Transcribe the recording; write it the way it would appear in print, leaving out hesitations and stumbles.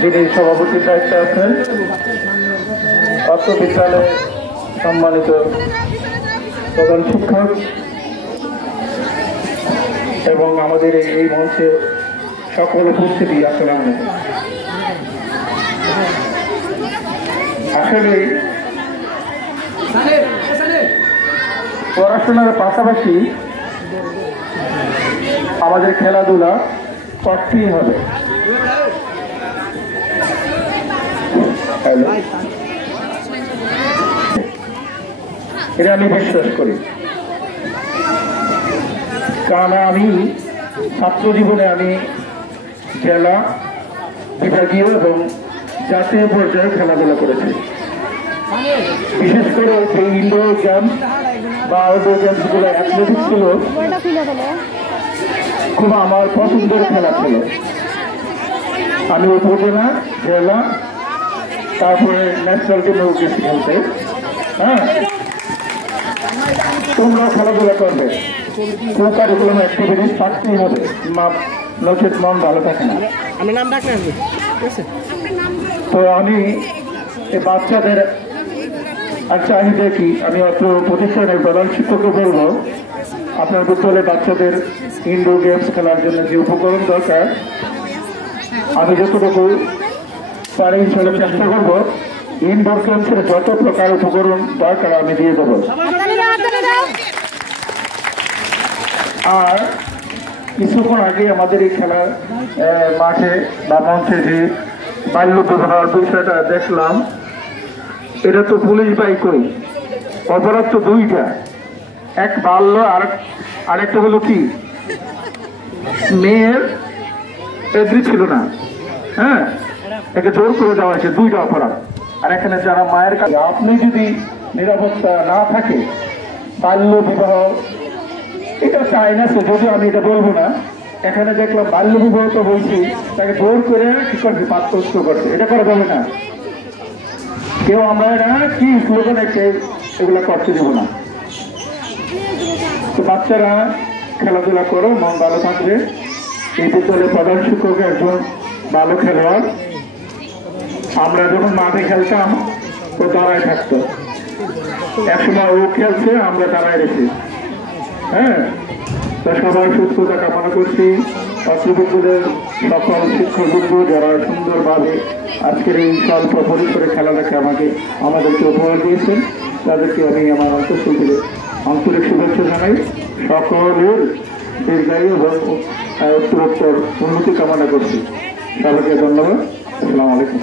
যিনি সভাপতির দায়িত্বে আছেন, অত্র বিদ্যালয়ে সম্মানিত প্রধান শিক্ষক এবং আমাদের এই মঞ্চে সকল উপস্থিতি আসসালামু আলাইকুম। আসলে পড়াশোনার পাশাপাশি আমাদের খেলাধুলা করতেই হবে। এটা আমি বিশ্বাস করি, কারণ আমি ছাত্র জীবনে আমি জেলা, বিভাগীয় এবং জাতীয় পর্যায়ে খেলাধুলা করেছি। বিশেষ করে এই ইনডোর গেমস বা আউটডোর গেমসগুলো অ্যাথলেটিক্স ছিল খুব আমার পছন্দের খেলা ছিল। আমি উপজেলা, জেলা, তারপরে ন্যাশনাল টিমে গেছি খেলতে। হ্যাঁ, তোমরাও খেলাধুলা করবে, কারিকুলাম অ্যাক্টিভিটিস থাকতেই হবে, নচেত মন ভালো থাকে না। তো আমি এই বাচ্চাদের আর চাহিদা কি, আমি অত্র প্রতিষ্ঠানের প্রধান শিক্ষককে বলবো, আপনার বিদ্যালয়ে বাচ্চাদের ইনডোর গেমস খেলার জন্য যে উপকরণ দরকার আমি যতটুকু পারি ইনশাআল্লাহ চেষ্টা করবো। ইনডোর গেমসের যত প্রকার উপকরণ দরকার আমি দিয়ে দেবো। আর কিছুক্ষণ আগে আমাদের এই খেলার মাঠে বা মঞ্চে যে বাল্য বিবাহের বিষয়টা দেখলাম, এটা তো পুলিশ বাইকই, অপরাধ তো দুইটা, এক বাল্য আরেকটা হলো কি মেয়ের এগ্রি ছিল না, হ্যাঁ, একে জোর করে দেওয়া হয়েছে, দুইটা অপরাধ। আর এখানে যারা মায়ের কাছে, আপনি যদি নিরাপত্তা না থাকে, বাল্য বিবাহ এটা চাই না, যদিও আমি এটা বলবো না। এখানে দেখলাম বাল্য বিবাহ তো বলছি, তাকে জোর করে কি করছে, পাত্রস্থ করছে, এটা করা যাবে না। কেউ আমরা এটা কি স্লোগান এগুলো করতে দেবো না। তো বাচ্চারা খেলাধুলা করো, মন ভালো থাকবে। এই বিদ্যালয়ের প্রধান শিক্ষক একজন ভালো খেলোয়াড়। আমরা যখন মাঠে খেলতাম ও দাঁড়ায় থাকতো, একসময় ও খেলছে, আমরা দাঁড়ায় রেখে। হ্যাঁ, তা সবাই সুস্থতা কামনা করছি। অত্রবিদ্যালয়ের সকল শিক্ষকবৃন্দ যারা সুন্দরভাবে আজকের এই স্বল্প পরিসরে খেলাটাকে আমাদেরকে উপহার দিয়েছেন, তাদেরকে আমি আমার আন্তরিক শুভেচ্ছা জানাই। সকলের দীর্ঘায়ু এবং উত্তরোত্তর উন্নতি কামনা করছি। সবাইকে ধন্যবাদ। আসসালামু আলাইকুম।